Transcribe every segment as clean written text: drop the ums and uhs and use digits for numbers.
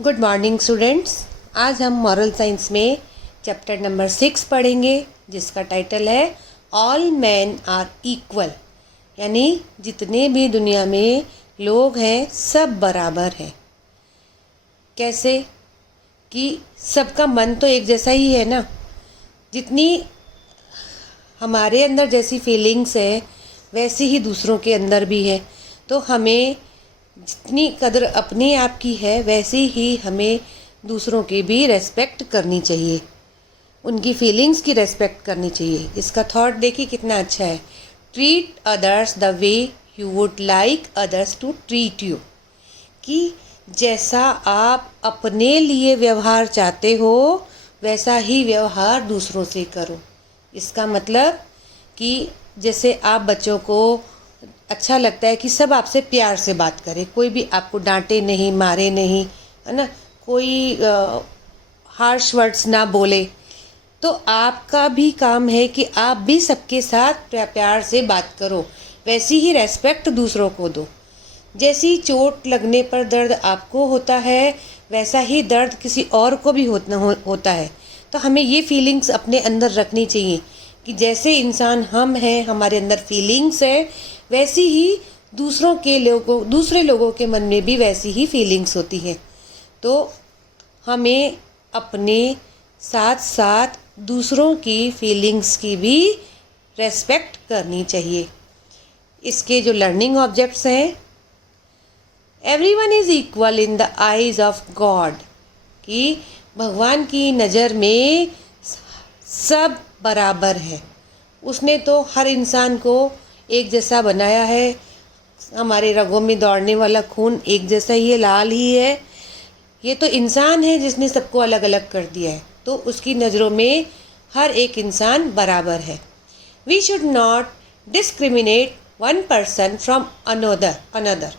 Good morning students. आज हम moral science में चैप्टर नंबर 6 पढ़ेंगे, जिसका टाइटल है ऑल मैन आर इक्वल, यानी जितने भी दुनिया में लोग हैं सब बराबर हैं। कैसे कि सबका मन तो एक जैसा ही है ना। जितनी हमारे अंदर जैसी फीलिंग्स है वैसी ही दूसरों के अंदर भी है। तो हमें जितनी कदर अपने आप की है वैसी ही हमें दूसरों की भी रेस्पेक्ट करनी चाहिए, उनकी फीलिंग्स की रेस्पेक्ट करनी चाहिए। इसका थॉट देखिए कितना अच्छा है। Treat others the way you would like others to treat you, कि जैसा आप अपने लिए व्यवहार चाहते हो वैसा ही व्यवहार दूसरों से करो। इसका मतलब कि जैसे आप बच्चों को अच्छा लगता है कि सब आपसे प्यार से बात करे, कोई भी आपको डांटे नहीं, मारे नहीं, है ना, कोई हार्श वर्ड्स ना बोले, तो आपका भी काम है कि आप भी सबके साथ प्यार से बात करो, वैसी ही रेस्पेक्ट दूसरों को दो। जैसी चोट लगने पर दर्द आपको होता है वैसा ही दर्द किसी और को भी होता है। तो हमें ये फीलिंग्स अपने अंदर रखनी चाहिए कि जैसे इंसान हम हैं, हमारे अंदर फीलिंग्स है, वैसी ही दूसरे लोगों के मन में भी वैसी ही फीलिंग्स होती है। तो हमें अपने साथ साथ दूसरों की फीलिंग्स की भी रेस्पेक्ट करनी चाहिए। इसके जो लर्निंग ऑब्जेक्ट्स हैं, everyone is equal in the eyes of God, कि भगवान की नज़र में सब बराबर है। उसने तो हर इंसान को एक जैसा बनाया है। हमारे रगों में दौड़ने वाला खून एक जैसा ही है, लाल ही है। ये तो इंसान है जिसने सबको अलग अलग कर दिया है, तो उसकी नज़रों में हर एक इंसान बराबर है। We should not discriminate one person from another.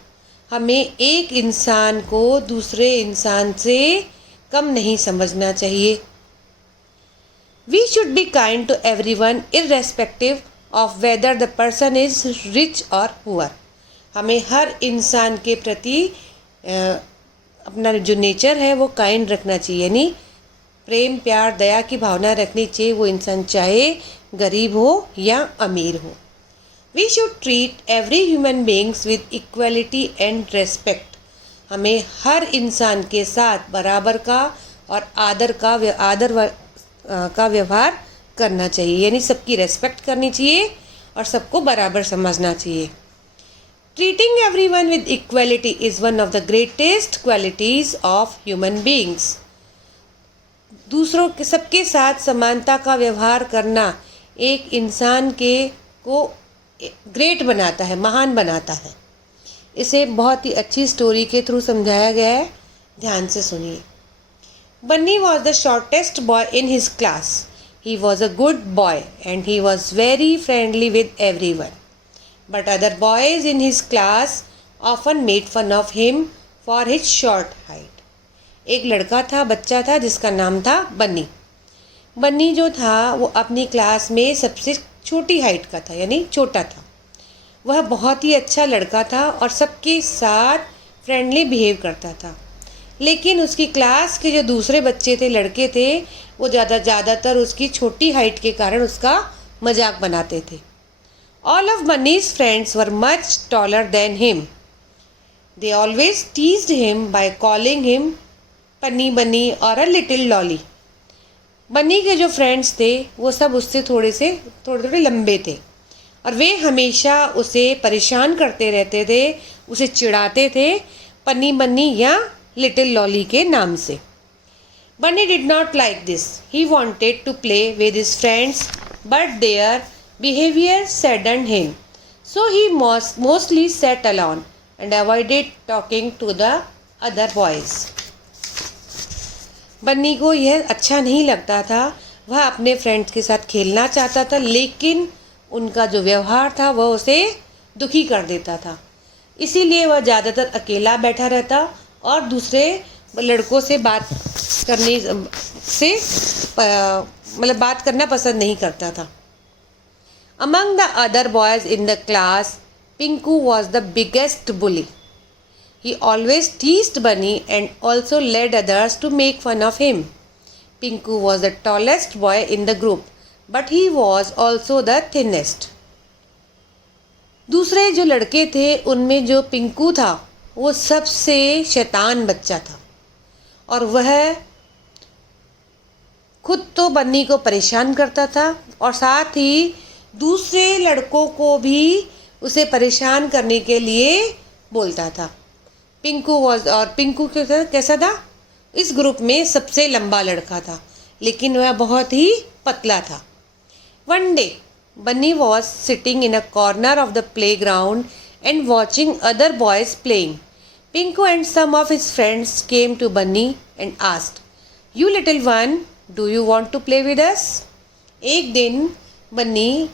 हमें एक इंसान को दूसरे इंसान से कम नहीं समझना चाहिए। We should be kind to everyone irrespective of whether the person is rich or poor. हमें हर इंसान के प्रति अपना जो नेचर है वो काइंड रखना चाहिए, यानी प्रेम, प्यार, दया की भावना रखनी चाहिए, वो इंसान चाहे गरीब हो या अमीर हो। We should treat every human beings with equality and respect. हमें हर इंसान के साथ बराबर का और आदर का व्यवहार करना चाहिए, यानी सबकी रेस्पेक्ट करनी चाहिए और सबको बराबर समझना चाहिए। Treating everyone with equality is one of the greatest qualities of human beings. दूसरों के सबके साथ समानता का व्यवहार करना एक इंसान को ग्रेट बनाता है, महान बनाता है। इसे बहुत ही अच्छी स्टोरी के थ्रू समझाया गया है, ध्यान से सुनिए। Bunny was the shortest boy in his class. He was a good boy and he was very friendly with everyone. But other boys in his class often made fun of him for his short height. एक लड़का था, बच्चा था, जिसका नाम था बन्नी। बन्नी जो था वो अपनी क्लास में सबसे छोटी हाइट का था, यानी छोटा था। वह बहुत ही अच्छा लड़का था और सबके साथ फ्रेंडली बिहेव करता था। लेकिन उसकी क्लास के जो दूसरे बच्चे थे, लड़के थे, वो ज़्यादातर उसकी छोटी हाइट के कारण उसका मजाक बनाते थे। All of bunnies friends were much taller than him. They always teased him by calling him पन्नी बन्नी और अ लिटिल लॉली। बन्नी के जो फ्रेंड्स थे वो सब उससे थोड़े लंबे थे और वे हमेशा उसे परेशान करते रहते थे, उसे चिढ़ाते थे पन्नी बन्नी या लिटिल लॉली के नाम से। Bunny did not like this. He wanted to play with his friends but their behaviour saddened him, so he mostly sat alone and avoided talking to the other boys. Bunny को यह अच्छा नहीं लगता था। वह अपने फ्रेंड्स के साथ खेलना चाहता था, लेकिन उनका जो व्यवहार था वह उसे दुखी कर देता था। इसीलिए वह ज़्यादातर अकेला बैठा रहता और दूसरे लड़कों से बात करना पसंद नहीं करता था। Among the other boys in the class, Pinku was the biggest bully. He always teased Bunny and also led others to make fun of him. Pinku was the tallest boy in the group, but he was also the thinnest. दूसरे जो लड़के थे उनमें जो पिंकू था वो सबसे शैतान बच्चा था और वह खुद तो बन्नी को परेशान करता था और साथ ही दूसरे लड़कों को भी उसे परेशान करने के लिए बोलता था। पिंकू कैसा था? इस ग्रुप में सबसे लंबा लड़का था, लेकिन वह बहुत ही पतला था। One day Bunny was sitting in a corner of the playground and watching other boys playing. Pinku and some of his friends came to Bunny and asked, "you little one, do you want to play with us?" एक दिन बन्नी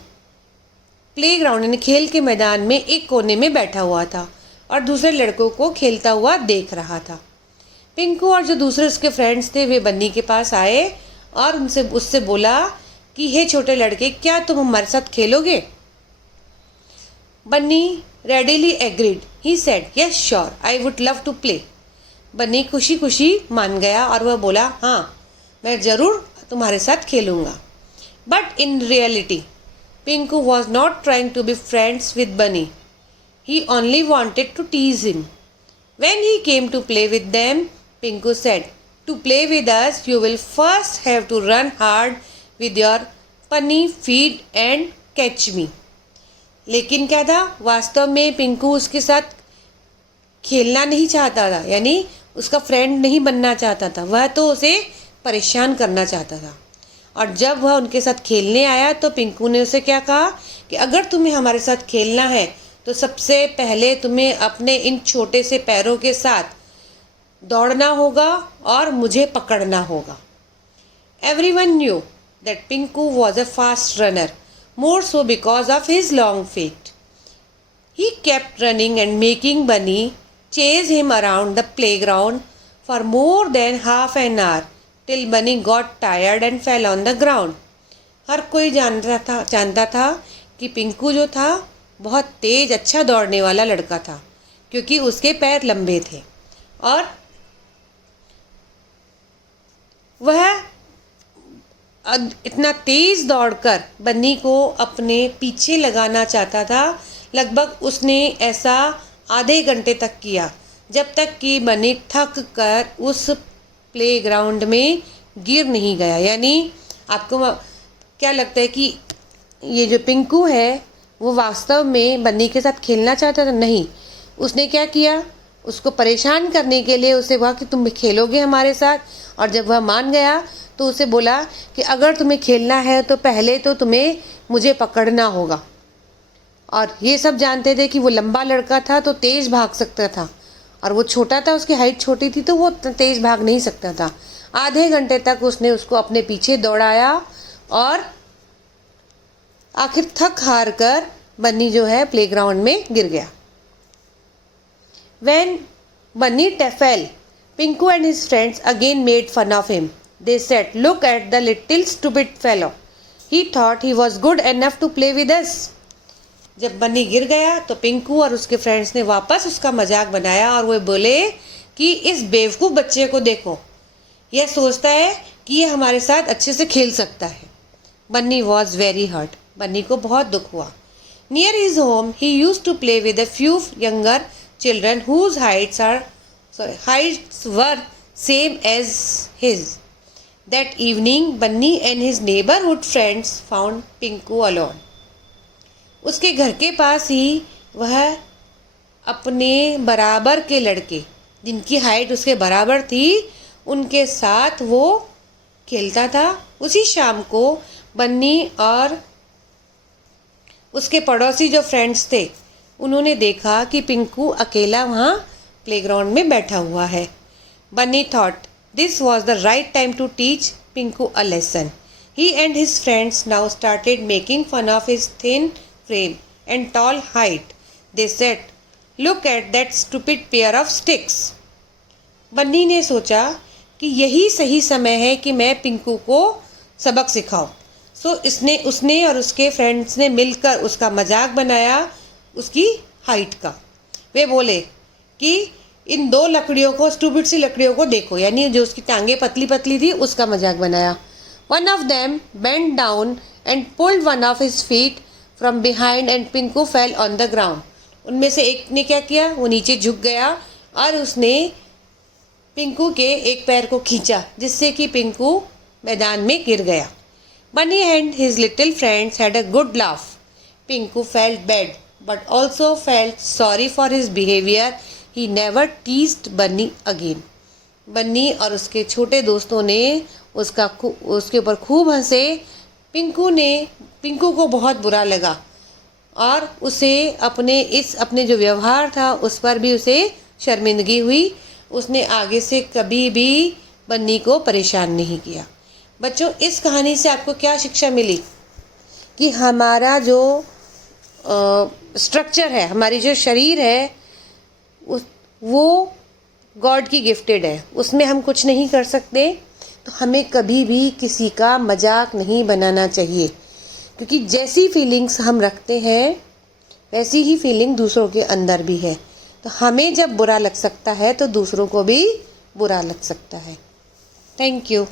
playground यानी खेल के मैदान में एक कोने में बैठा हुआ था और दूसरे लड़कों को खेलता हुआ देख रहा था। पिंकू और जो दूसरे उसके फ्रेंड्स थे वे बन्नी के पास आए और उससे बोला कि हे छोटे लड़के, क्या तुम हमारे साथ खेलोगे? Bunny readily agreed. He said, "yes sure, I would love to play." Bunny खुशी खुशी मान गया और वह बोला, हाँ मैं ज़रूर तुम्हारे साथ खेलूँगा. But in reality Pinku was not trying to be friends with Bunny. He only wanted to tease him. When he came to play with them, Pinku said, "To play with us, you will first have to run hard with your punny feet and catch me." लेकिन क्या था, वास्तव में पिंकू उसके साथ खेलना नहीं चाहता था, यानी उसका फ्रेंड नहीं बनना चाहता था, वह तो उसे परेशान करना चाहता था. और जब वह उनके साथ खेलने आया तो पिंकू ने उसे क्या कहा कि अगर तुम्हें हमारे साथ खेलना है तो सबसे पहले तुम्हें अपने इन छोटे से पैरों के साथ दौड़ना होगा और मुझे पकड़ना होगा. Everyone knew that Pinku was a fast runner, more so because of his long feet. He kept running and making Bunny chase him around the playground for more than half an hour till Bunny got tired and fell on the ground. हर कोई जानता था कि पिंकू जो था बहुत तेज़ अच्छा दौड़ने वाला लड़का था, क्योंकि उसके पैर लंबे थे और वह इतना तेज़ दौड़कर बन्नी को अपने पीछे लगाना चाहता था. लगभग उसने ऐसा आधे घंटे तक किया, जब तक कि बन्नी थक कर उस प्लेग्राउंड में गिर नहीं गया. यानी आपको क्या लगता है कि ये जो पिंकू है वो वास्तव में बन्नी के साथ खेलना चाहता था? नहीं, उसने क्या किया, उसको परेशान करने के लिए उसे कहा कि तुम खेलोगे हमारे साथ. और जब वह मान गया तो उसे बोला कि अगर तुम्हें खेलना है तो पहले तो तुम्हें मुझे पकड़ना होगा. और ये सब जानते थे कि वो लंबा लड़का था तो तेज़ भाग सकता था और वो छोटा था, उसकी हाइट छोटी थी तो वो तेज़ भाग नहीं सकता था. आधे घंटे तक उसने उसको अपने पीछे दौड़ाया और आखिर थक हार कर बन्नी जो है प्लेग्राउंड में गिर गया. When Bunny fell, Pinku and his friends again made fun of him. They said, "Look at the little stupid fellow. He thought he was good enough to play with us." जब बन्नी गिर गया तो पिंकू और उसके friends ने वापस उसका मजाक बनाया और वो बोले कि इस बेवकूफ़ बच्चे को देखो, यह सोचता है कि ये हमारे साथ अच्छे से खेल सकता है. बन्नी वॉज वेरी हर्ट. बन्नी को बहुत दुख हुआ. Near his home, he used to play with a few younger children whose heights were same as his. That evening, Bunny and his neighborhood friends found Pinku alone. उसके घर के पास ही वह अपने बराबर के लड़के जिनकी हाइट उसके बराबर थी उनके साथ वो खेलता था. उसी शाम को बन्नी और उसके पड़ोसी जो फ्रेंड्स थे उन्होंने देखा कि पिंकू अकेला वहाँ प्लेग्राउंड में बैठा हुआ है. Bunny thought this was the right time to teach Pinku a lesson. He and his friends now started making fun of his thin frame and tall height. They said, "look at that stupid pair of sticks." Bunny ने सोचा कि यही सही समय है कि मैं पिंकू को सबक सिखाऊं. सो उसने और उसके फ्रेंड्स ने मिलकर उसका मजाक बनाया उसकी हाइट का. वे बोले कि इन दो लकड़ियों को, स्टूपिड सी लकड़ियों को देखो, यानी जो उसकी टांगे पतली पतली थी उसका मजाक बनाया। One of them bent down and pulled one of his feet from behind and Pinku fell on the ground. उनमें से एक ने क्या किया, वो नीचे झुक गया और उसने पिंकू के एक पैर को खींचा, जिससे कि पिंकू मैदान में गिर गया। Bunny and his little friends had a good laugh. Pinku felt bad but also felt sorry for his behaviour. He never teased Bunny again. Bunny और उसके छोटे दोस्तों ने उसके ऊपर खूब हंसे। पिंकू को बहुत बुरा लगा और उसे अपने जो व्यवहार था उस पर भी उसे शर्मिंदगी हुई। उसने आगे से कभी भी बन्नी को परेशान नहीं किया। बच्चों, इस कहानी से आपको क्या शिक्षा मिली कि हमारा जो स्ट्रक्चर है, हमारी जो शरीर है, वो गॉड की गिफ्टेड है, उसमें हम कुछ नहीं कर सकते। तो हमें कभी भी किसी का मजाक नहीं बनाना चाहिए, क्योंकि जैसी फीलिंग्स हम रखते हैं वैसी ही फीलिंग दूसरों के अंदर भी है। तो हमें जब बुरा लग सकता है तो दूसरों को भी बुरा लग सकता है। Thank you.